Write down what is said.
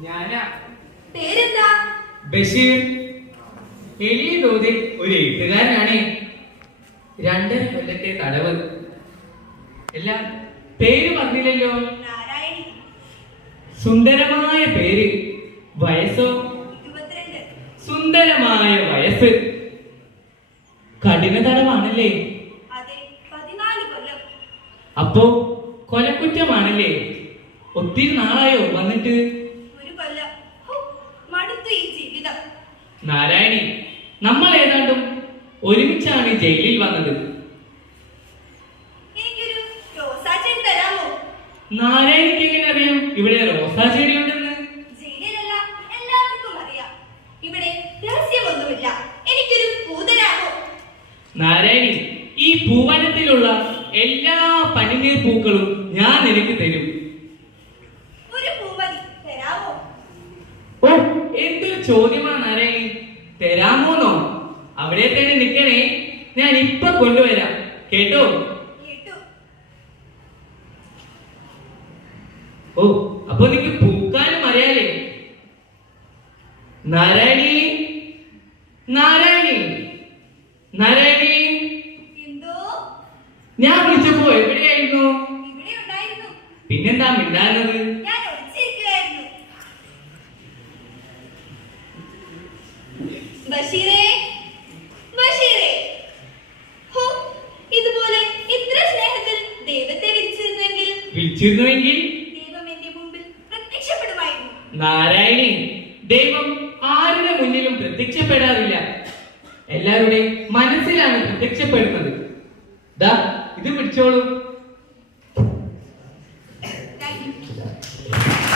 ഞാനാ. പേരെന്താ? ബഷീർ. എളിയ തോതിൽ ഒരു എഴുത്തുകാരനാണ്. രണ്ടര കൊല്ലത്തെ തടവ്. എല്ലാം പേര് പറഞ്ഞില്ലല്ലോ. സുന്ദരമായ പേര്. വയസ്സോ? സുന്ദരമായ വയസ്സ്. കഠിന തടവാണല്ലേ. അപ്പോ കൊലക്കുറ്റമാണല്ലേ. ഒത്തിരി നാളായോ വന്നിട്ട് ഒരു കൊല്ലം ഹോ, മടുത്തു ഈ ജീവിതം നാരായണി നമ്മൾ ഏതാണ്ടും ഒരുമിച്ചാണ് ജയിലിൽ വന്നത്. നാരായണിക്ക് എങ്ങനെ അറിയാം? ഇവിടെ റോസാ ചെടി ഉണ്ടെന്ന് നാരായണി ഈ പൂവനത്തിലുള്ള എല്ലാ പനിനീർ പൂക്കളും ഞാൻ നിനക്ക് തരും. ഒരു ഓ എന്തൊരു ചോദ്യമാണ് തരാമോന്നോ? അവിടെ തന്നെ നിൽക്കണേ ഞാൻ ഇപ്പൊ കൊണ്ടുവരാം. കേട്ടോ? ഓ അപ്പൊ നിനക്ക് പൂക്കാനും അറിയാലേ. നാരായണി? നാരായണി? നാരായണി? ഞാൻ വിളിച്ചപ്പോ എവിടെയായിരുന്നു? പിന്നെന്താ മിണ്ടാനത് ഞാൻ ഒളിച്ചിരിക്കുകയായിരുന്നു ബഷീറേ? ബഷീറേ? ഹോ ഇതുപോലെ ഇത്ര സ്നേഹത്തിൽ ദൈവത്തെ വിളിച്ചിരുന്നെങ്കിൽ വിളിച്ചിരുന്നുവെങ്കിൽ ദൈവം എന്റെ മുമ്പിൽ പ്രത്യക്ഷപ്പെടുമായിരുന്നു. നാരായണി ദൈവം ആരുടെ മുന്നിലും പ്രത്യക്ഷപ്പെടാറില്ല. എല്ലാവരുടെയും മനസ്സിലാണ് പ്രത്യക്ഷപ്പെടുന്നത്. ദാ ഇത് പിടിച്ചോളൂ.